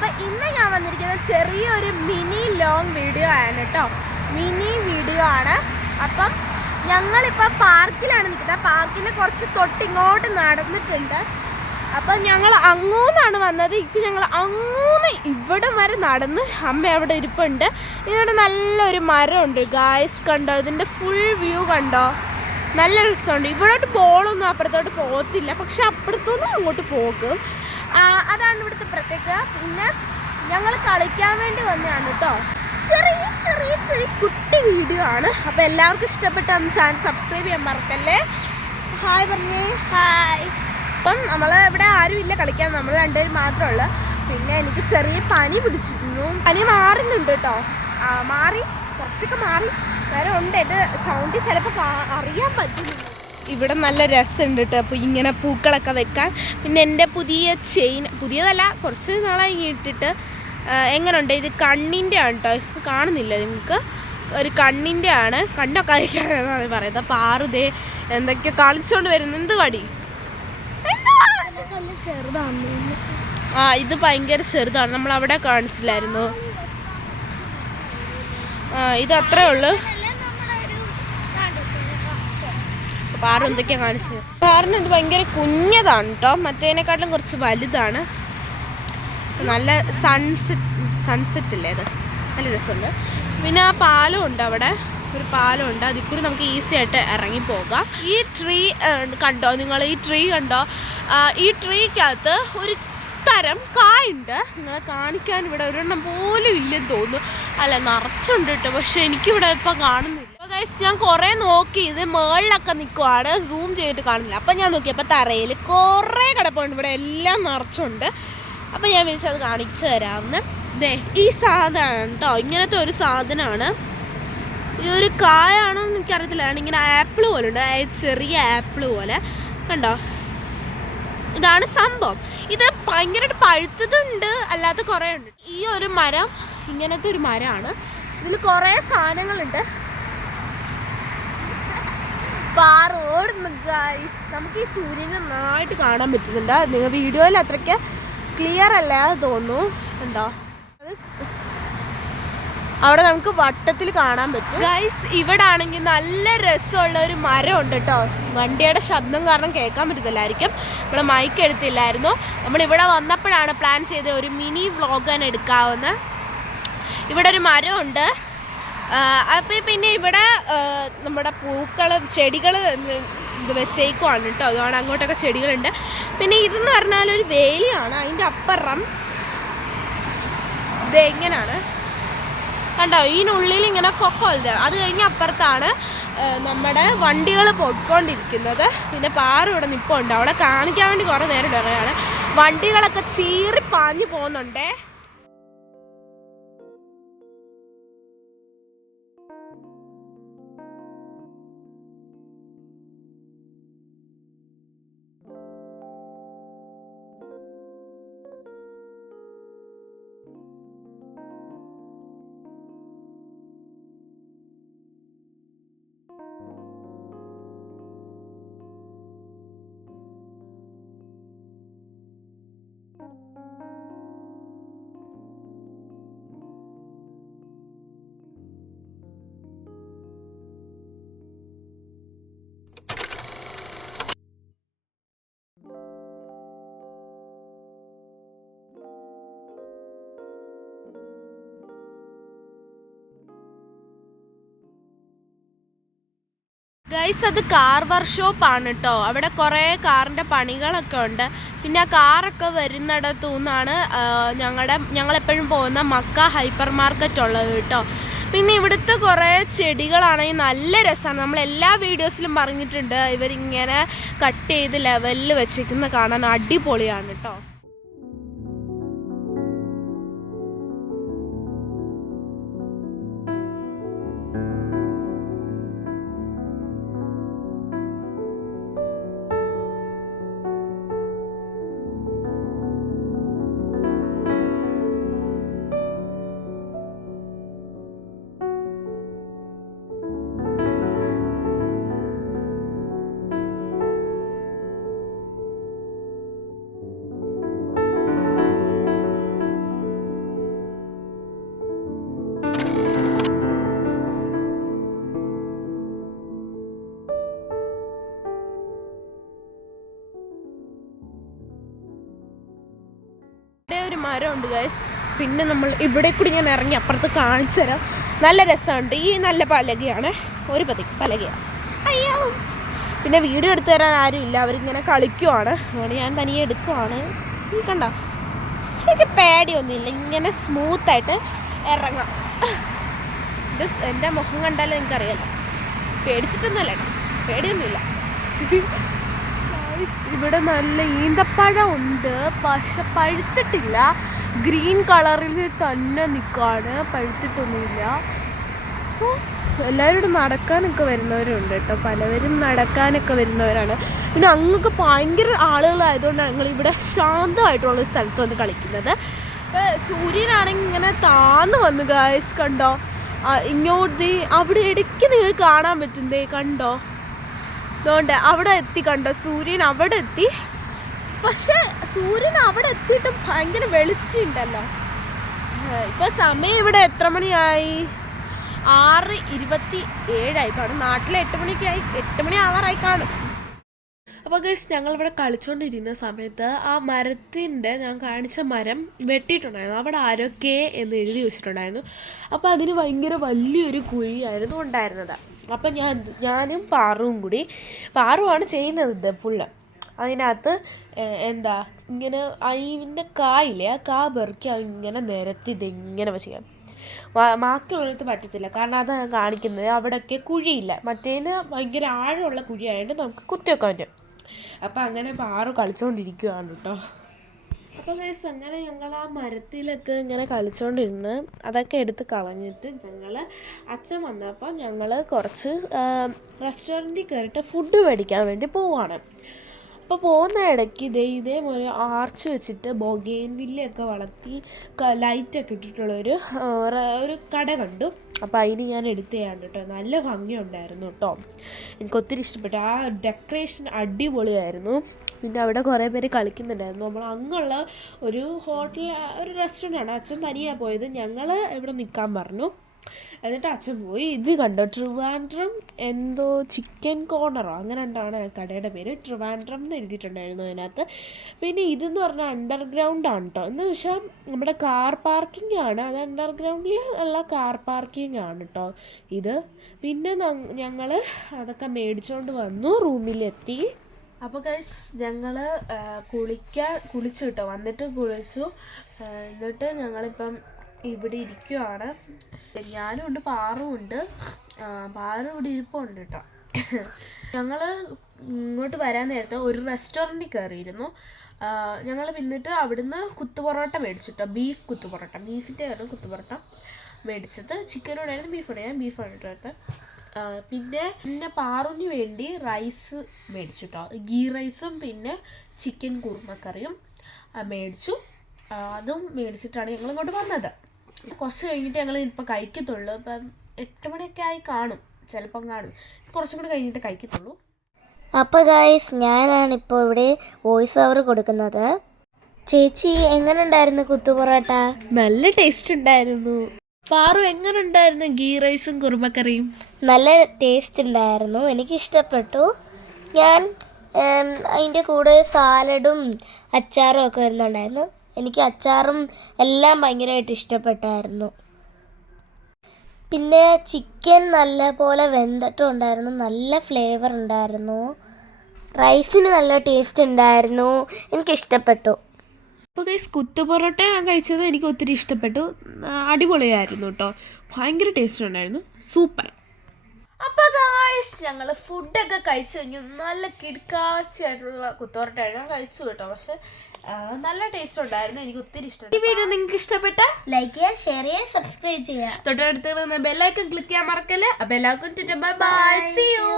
അപ്പോൾ ഇന്ന് ഞാൻ വന്നിരിക്കുന്നത് ചെറിയൊരു മിനി ലോങ് വീഡിയോ ആണ് കേട്ടോ. മിനി വീഡിയോ ആണ്. അപ്പം ഞങ്ങളിപ്പോൾ പാർക്കിലാണ് നിൽക്കുന്നത്. പാർക്കിന് കുറച്ച് തൊട്ടിങ്ങോട്ട് നടന്നിട്ടുണ്ട്. അപ്പം ഞങ്ങൾ അങ്ങോന്നാണ് വന്നത്. ഇപ്പം ഞങ്ങൾ അങ്ങോന്ന് ഇവിടം വരെ നടന്ന് അമ്മ അവിടെ ഇരിപ്പുണ്ട്. ഇവിടെ നല്ലൊരു മരമുണ്ട് ഗായ്സ്, കണ്ടോ? ഇതിൻ്റെ ഫുൾ വ്യൂ കണ്ടോ? നല്ല രസമുണ്ട്. ഇവിടോട്ട് ബോളൊന്നും അപ്പുറത്തോട്ട് പോകത്തില്ല, പക്ഷെ അപ്പുറത്തൊന്നും അങ്ങോട്ട് പോകും. അതാണ് ഇവിടുത്തെ പ്രത്യേകത. പിന്നെ ഞങ്ങൾ കളിക്കാൻ വേണ്ടി വന്നതാണ് കേട്ടോ. ചെറിയ ചെറിയ ചെറിയ കുട്ടി വീഡിയോ ആണ്. അപ്പോൾ എല്ലാവർക്കും ഇഷ്ടപ്പെട്ട ചാനൽ സബ്സ്ക്രൈബ് ചെയ്യാൻ മറക്കല്ലേ. ഹായ് പറഞ്ഞേ. ഹായ്. അപ്പം നമ്മൾ ഇവിടെ ആരുമില്ല കളിക്കാൻ, നമ്മൾ രണ്ടുപേരും മാത്രമേ ഉള്ളൂ. പിന്നെ എനിക്ക് ചെറിയ പനി പിടിച്ചിരുന്നു. പനി മാറുന്നുണ്ട് കേട്ടോ. മാറി, കുറച്ചൊക്കെ മാറി. വേറെ ഉണ്ട്. എൻ്റെ സൗണ്ട് ചിലപ്പോൾ അറിയാൻ പറ്റുന്നില്ല. ഇവിടെ നല്ല രസമുണ്ട് കേട്ടോ. അപ്പോൾ ഇങ്ങനെ പൂക്കളൊക്കെ വെക്കാൻ. പിന്നെ എൻ്റെ പുതിയ ചെയിൻ, പുതിയതല്ല, കുറച്ച് നാളായി ഇട്ടിട്ട്. എങ്ങനെയുണ്ട്? ഇത് കണ്ണിൻ്റെ ആണ് കേട്ടോ. കാണുന്നില്ല നിങ്ങൾക്ക്? ഒരു കണ്ണിൻ്റെ ആണ്. കണ്ണൊക്കെ അയക്കാനാണ് പറയുന്നത്. അപ്പോൾ ആറുതേ എന്തൊക്കെയോ കളിച്ചുകൊണ്ട് വരുന്നു. എന്ത് കടി? ചെറുതാണ്. ഇത് ഭയങ്കര ചെറുതാണ്. നമ്മൾ അവിടെ കാണിച്ചില്ലായിരുന്നു. ഇത് അത്രേ ഉള്ളൂ. പാറ എന്തൊക്കെയാണ് കാണിച്ചത്. കാരണം ഇത് ഭയങ്കര കുഞ്ഞതാണ് കേട്ടോ. മറ്റേതിനെക്കാട്ടിലും കുറച്ച് വലുതാണ്. നല്ല സൺസെറ്റ് അല്ലേ അത്? നല്ല രസമുണ്ട്. പിന്നെ ആ പാലമുണ്ട്, അവിടെ ഒരു പാലമുണ്ട്. അതിൽ കൂടി നമുക്ക് ഈസി ആയിട്ട് ഇറങ്ങിപ്പോകാം. ഈ ട്രീ കണ്ടോ നിങ്ങൾ? ഈ ട്രീ കണ്ടോ? ഈ ട്രീക്കകത്ത് ഒരു തരം കായുണ്ട്. നിങ്ങളെ കാണിക്കാൻ ഇവിടെ ഒരെണ്ണം പോലും ഇല്ലെന്ന് തോന്നുന്നു. അല്ല, നിറച്ചുണ്ട് കേട്ടോ, പക്ഷെ എനിക്കിവിടെ ഇപ്പം കാണുന്നില്ല. അപ്പോൾ ഗൈസ്, ഞാൻ കുറേ നോക്കി. ഇത് മുകളിലൊക്കെ നിൽക്കുവാണ്, സൂം ചെയ്തിട്ട് കാണുന്നില്ല. അപ്പം ഞാൻ നോക്കിയപ്പോൾ തറയിൽ കുറേ കിടപ്പുണ്ട്. ഇവിടെ എല്ലാം നിറച്ചുണ്ട്. അപ്പം ഞാൻ വിചാരിച്ചു അത് കാണിച്ചു തരാമെന്ന്. ദേ ഈ സാധനമാണ് കേട്ടോ. ഇങ്ങനത്തെ ഒരു സാധനമാണ്. ഇതൊരു കായാണോ എന്ന് എനിക്കറിയത്തില്ല. ഇങ്ങനെ ആപ്പിൾ പോലെ ഉണ്ട്, ചെറിയ ആപ്പിൾ പോലെ കണ്ടോ? ഇതാണ് സംഭവം. ഇത് ഭയങ്കരമായിട്ട് പഴുത്തതുണ്ട്, അല്ലാതെ കുറേ ഉണ്ട്. ഈ ഒരു മരം ഇങ്ങനത്തെ ഒരു മരമാണ്. ഇതിൽ കുറേ സാധനങ്ങളുണ്ട്. പാറ ഓടുന്നു ഗൈസ്. നമുക്ക് ഈ സൂര്യനെ നന്നായിട്ട് കാണാൻ പറ്റുന്നുണ്ട്. നിങ്ങൾ വീഡിയോയിൽ അത്രയ്ക്ക് ക്ലിയർ അല്ല തോന്നുന്നു. ഉണ്ടോ? അത് അവിടെ നമുക്ക് വട്ടത്തിൽ കാണാൻ പറ്റും ഗൈസ്. ഇവിടെ ആണെങ്കിൽ നല്ല രസമുള്ള ഒരു മരം ഉണ്ട് കേട്ടോ. വണ്ടിയുടെ ശബ്ദം കാരണം കേൾക്കാൻ പറ്റത്തില്ലായിരിക്കും. നമ്മൾ മൈക്ക് എടുത്തില്ലായിരുന്നു. നമ്മളിവിടെ വന്നപ്പോഴാണ് പ്ലാൻ ചെയ്ത് ഒരു മിനി വ്ളോഗ് തന്നെ എടുക്കാവുന്ന. ഇവിടെ ഒരു മരമുണ്ട്. അപ്പോൾ പിന്നെ ഇവിടെ നമ്മുടെ പൂക്കളും ചെടികൾ ഇത് വെച്ചേക്കുവാണ് കേട്ടോ. അതുകൊണ്ട് അങ്ങോട്ടൊക്കെ ചെടികളുണ്ട്. പിന്നെ ഇതെന്ന് പറഞ്ഞാൽ ഒരു വേലിയാണ്. അതിൻ്റെ അപ്പുറം ഇത് എങ്ങനെയാണ് കണ്ടോ? ഇതിനുള്ളിൽ ഇങ്ങനെ കൊക്കോളുണ്ട്. അത് കഴിഞ്ഞ് അപ്പുറത്താണ് നമ്മുടെ വണ്ടികൾ പൊയ്ക്കൊണ്ടിരിക്കുന്നത്. പിന്നെ പാറ ഇവിടെ നിൽപ്പുണ്ട്. അവിടെ കാണിക്കാൻ വേണ്ടി കുറേ നേരം ഇടുകയാണ്. വണ്ടികളൊക്കെ ചീറി പാഞ്ഞു പോകുന്നുണ്ടേ. ഗൈസ്, അത് കാർ വർക്ക്ഷോപ്പാണ് കേട്ടോ. അവിടെ കുറേ കാറിൻ്റെ പണികളൊക്കെ ഉണ്ട്. പിന്നെ ആ കാറൊക്കെ വരുന്നിടത്തു നിന്നാണ് ഞങ്ങളെപ്പോഴും പോകുന്ന മക്ക ഹൈപ്പർ മാർക്കറ്റ് ഉള്ളത് കേട്ടോ. പിന്നെ ഇവിടുത്തെ കുറേ ചെടികളാണെങ്കിൽ നല്ല രസമാണ്. നമ്മൾ എല്ലാ വീഡിയോസിലും പറഞ്ഞിട്ടുണ്ട്. ഇവരിങ്ങനെ കട്ട് ചെയ്ത് ലെവലിൽ വെച്ചേക്കുന്ന കാണാൻ അടിപൊളിയാണ് കേട്ടോ. മരമുണ്ട് ഗൈസ്. പിന്നെ നമ്മൾ ഇവിടെ കൂടി ഞാൻ ഇറങ്ങി അപ്പുറത്ത് കാണിച്ചു തരാം. നല്ല രസമുണ്ട്. ഈ നല്ല പലകയാണ്, ഒരു പലകയാണ്. അയ്യോ, പിന്നെ വീഡിയോ എടുത്തു തരാൻ ആരുമില്ല, അവരിങ്ങനെ കളിക്കുവാണ്. അതുകൊണ്ട് ഞാൻ തനിയെ എടുക്കുവാണ്. ഈ കണ്ടോ, എനിക്ക് പേടിയൊന്നുമില്ല, ഇങ്ങനെ സ്മൂത്തായിട്ട് ഇറങ്ങാം. ഇത് എൻ്റെ മുഖം കണ്ടാലും എനിക്കറിയാലോ, പേടിച്ചിട്ടൊന്നുമല്ല കേട്ടോ, പേടിയൊന്നുമില്ല. ഇവിടെ നല്ല ഈന്തപ്പഴം ഉണ്ട്, പക്ഷെ പഴുത്തിട്ടില്ല. ഗ്രീൻ കളറിൽ തന്നെ നിൽക്കുകയാണ്, പഴുത്തിട്ടൊന്നുമില്ല. എല്ലാവരും നടക്കാനൊക്കെ വരുന്നവരുണ്ട് കേട്ടോ, പലവരും നടക്കാനൊക്കെ വരുന്നവരാണ്. പിന്നെ അങ്ങൊക്കെ ഭയങ്കര ആളുകളായതുകൊണ്ടാണ് ഞങ്ങളിവിടെ ശാന്തമായിട്ടുള്ള സ്ഥലത്ത് വന്ന് കളിക്കുന്നത്. ഇപ്പോൾ സൂര്യനാണെങ്കിൽ ഇങ്ങനെ താന്ന് വന്നു ഗായ്സ്, കണ്ടോ? ഇങ്ങോട്ട് അവിടെ ഇടയ്ക്ക് നിങ്ങൾക്ക് കാണാൻ പറ്റുന്നേ, കണ്ടോ? അതുകൊണ്ട് അവിടെ എത്തി, കണ്ടോ? സൂര്യൻ അവിടെ എത്തി. പക്ഷെ സൂര്യൻ അവിടെ എത്തിയിട്ടും ഭയങ്കര വെളിച്ചമുണ്ടല്ലോ. ഇപ്പോൾ സമയം ഇവിടെ എത്ര മണിയായി? 6:27 കാണും. നാട്ടിൽ 8 മണി ആവാറായി കാണും. അപ്പോൾ ഗൈസ്, ഞങ്ങളിവിടെ കളിച്ചുകൊണ്ടിരുന്ന സമയത്ത് ആ മരത്തിൻ്റെ, ഞാൻ കാണിച്ച മരം വെട്ടിയിട്ടുണ്ടായിരുന്നു. അവിടെ ആരൊക്കെ എന്ന് എഴുതി വെച്ചിട്ടുണ്ടായിരുന്നു. അപ്പോൾ അതിന് ഭയങ്കര വലിയൊരു കുഴിയായിരുന്നു ഉണ്ടായിരുന്നത്. അപ്പം ഞാനും പാറുവും കൂടി, പാറുവാണ് ചെയ്യുന്നത് ഇത് ഫുള്ള്. അതിനകത്ത് എന്താ ഇങ്ങനെ അതിൻ്റെ കായില്ലേ, ആ കാ പെറുക്കി അതിങ്ങനെ നിരത്തി ഇതെങ്ങനെ ചെയ്യാം. ബാക്കിയുള്ളടത്ത് പറ്റത്തില്ല, കാരണം അതാണ് കാണിക്കുന്നത്. അവിടെയൊക്കെ കുഴിയില്ല, മറ്റേതിന് ഭയങ്കര ആഴമുള്ള കുഴിയായിട്ട് നമുക്ക് കുത്തിവെക്കാൻ പറ്റും. അപ്പം അങ്ങനെ പാറു കളിച്ചുകൊണ്ടിരിക്കുകയാണ് കേട്ടോ. അപ്പോൾ ഗൈസ്, അങ്ങനെ ഞങ്ങൾ ആ മരത്തിലൊക്കെ ഇങ്ങനെ കളിച്ചുകൊണ്ടിരുന്ന് അതൊക്കെ എടുത്ത് കളഞ്ഞിട്ട് അച്ഛൻ വന്നപ്പോൾ ഞങ്ങൾ കുറച്ച് റെസ്റ്റോറൻറ്റിൽ കയറിയിട്ട് ഫുഡ് മേടിക്കാൻ വേണ്ടി പോവുകയാണ്. അപ്പോൾ പോകുന്ന ഇടയ്ക്ക് ഇതേപോലെ ആർച്ച് വെച്ചിട്ട് ബൊഗെയിൻവില്ലയൊക്കെ വളർത്തി ലൈറ്റൊക്കെ ഇട്ടിട്ടുള്ളൊരു കട കണ്ടു. അപ്പോൾ അതിന് ഞാൻ എടുത്തതാണ് കേട്ടോ. നല്ല ഭംഗിയുണ്ടായിരുന്നു കേട്ടോ, എനിക്കൊത്തിരി ഇഷ്ടപ്പെട്ടു. ആ ഡെക്കറേഷൻ അടിപൊളിയായിരുന്നു. പിന്നെ അവിടെ കുറേ പേര് കളിക്കുന്നുണ്ടായിരുന്നു. നമ്മൾ അങ്ങുള്ള ഒരു ഒരു റെസ്റ്റോറൻ്റാണ്. അച്ഛൻ തനിയാണ് പോയത്, ഞങ്ങൾ ഇവിടെ നിൽക്കാൻ പറഞ്ഞു. എന്നിട്ട് അച്ഛൻ പോയി. ഇത് കണ്ടോ, ട്രിവാൻഡ്രം എന്തോ ചിക്കൻ കോർണറോ അങ്ങനെ ഉണ്ടാണ് കടയുടെ പേര്. ട്രിവാൻഡ്രം എന്ന് എഴുതിയിട്ടുണ്ടായിരുന്നു അതിനകത്ത്. പിന്നെ ഇതെന്ന് പറഞ്ഞാൽ അണ്ടർഗ്രൗണ്ടാണ് കേട്ടോ. എന്ന് വെച്ചാൽ നമ്മുടെ കാർ പാർക്കിംഗ് ആണ്, അത് അണ്ടർഗ്രൗണ്ടിൽ ഉള്ള കാർ പാർക്കിംഗ് ആണ് കേട്ടോ ഇത്. പിന്നെ ഞങ്ങൾ അതൊക്കെ മേടിച്ചുകൊണ്ട് വന്നു, റൂമിലെത്തി. അപ്പോൾ ഗൈസ്, ഞങ്ങൾ കുളിച്ചു കേട്ടോ, വന്നിട്ട് കുളിച്ചു. എന്നിട്ട് ഞങ്ങളിപ്പം ഇവിടെ ഇരിക്കുവാണ്. ഞാനും ഉണ്ട്, പാറും ഉണ്ട്. പാറു ഇവിടെ ഇരിപ്പുണ്ട് കേട്ടോ. ഞങ്ങൾ ഇങ്ങോട്ട് വരാൻ നേരത്തെ ഒരു റെസ്റ്റോറൻറ്റിൽ കയറിയിരുന്നു. ഞങ്ങൾ പിന്നിട്ട് അവിടുന്ന് കുത്തുപൊറോട്ട മേടിച്ചു കേട്ടോ, ബീഫ് കുത്തുപൊറോട്ട. ബീഫിൻ്റെ ആയിരുന്നു കുത്തുപൊറോട്ട മേടിച്ചത്. ചിക്കനോടായിരുന്നു, ബീഫോടെ ബീഫാണ് കേട്ടോ. പിന്നെ പാറുവിന് വേണ്ടി റൈസ് മേടിച്ചു കേട്ടോ, ഗീ റൈസും പിന്നെ ചിക്കൻ കുറുമക്കറിയും മേടിച്ചു. അതും മേടിച്ചിട്ടാണ് ഞങ്ങൾ ഇങ്ങോട്ട് വന്നത്. കുറച്ച് കഴിഞ്ഞിട്ട് ഞങ്ങൾ ഇപ്പം കഴിക്കത്തുള്ളൂ. ഇപ്പം 8 മണിയൊക്കെ ആയി കാണും, ചിലപ്പം കാണും. കുറച്ചും കൂടി കഴിഞ്ഞിട്ട് കഴിക്കത്തുള്ളൂ. അപ്പോൾ ഗായ്സ്, ഞാനാണിപ്പോൾ ഇവിടെ വോയിസ് ഓവർ കൊടുക്കുന്നത്. ചേച്ചി, എങ്ങനെ ഉണ്ടായിരുന്നു കുത്തുപൊറോട്ട? നല്ല ടേസ്റ്റ് ഉണ്ടായിരുന്നു. പാറു, എങ്ങനെ ഉണ്ടായിരുന്നു ഗീ റൈസും കുറുമക്കറിയും? നല്ല ടേസ്റ്റ് ഉണ്ടായിരുന്നു, എനിക്കിഷ്ടപ്പെട്ടു. ഞാൻ അതിൻ്റെ കൂടെ സാലഡും അച്ചാറും ഒക്കെ വരുന്നുണ്ടായിരുന്നു. എനിക്ക് അച്ചാറും എല്ലാം ഭയങ്കരമായിട്ട് ഇഷ്ടപ്പെട്ടായിരുന്നു. പിന്നെ ചിക്കൻ നല്ല പോലെ വെന്തിട്ടും ഉണ്ടായിരുന്നു, നല്ല ഫ്ലേവർ ഉണ്ടായിരുന്നു. റൈസിന് നല്ല ടേസ്റ്റ് ഉണ്ടായിരുന്നു, എനിക്കിഷ്ടപ്പെട്ടു. അപ്പോൾ ഗൈസ്, കുത്തുപൊറോട്ട ഞാൻ കഴിച്ചത് എനിക്ക് ഒത്തിരി ഇഷ്ടപ്പെട്ടു. അടിപൊളിയായിരുന്നു കേട്ടോ, ഭയങ്കര ടേസ്റ്റ് ഉണ്ടായിരുന്നു, സൂപ്പർ. അപ്പോൾ ഗൈസ്, ഞങ്ങൾ ഫുഡൊക്കെ കഴിച്ചു കഴിഞ്ഞു. നല്ല കിടക്കാച്ചയായിട്ടുള്ള കുത്തുപൊറോട്ടയാണ് കഴിച്ചു കേട്ടോ. പക്ഷെ നല്ല ടേസ്റ്റ് ഉണ്ടായിരുന്നു, എനിക്ക് ഒത്തിരി ഇഷ്ടപ്പെട്ടു. ഈ വീഡിയോ നിങ്ങൾക്ക് ഇഷ്ടപ്പെട്ട ലൈക്ക് ചെയ്യുക, ഷെയർ ചെയ്യുക, സബ്സ്ക്രൈബ് ചെയ്യുക. തൊട്ടടുത്ത് ബെല്ലൈക്കൺ ക്ലിക്ക് ചെയ്യാൻ മറക്കല്ലേ. അപ്പോൾ എല്ലാവർക്കും ബൈ ബൈ, സീ യു.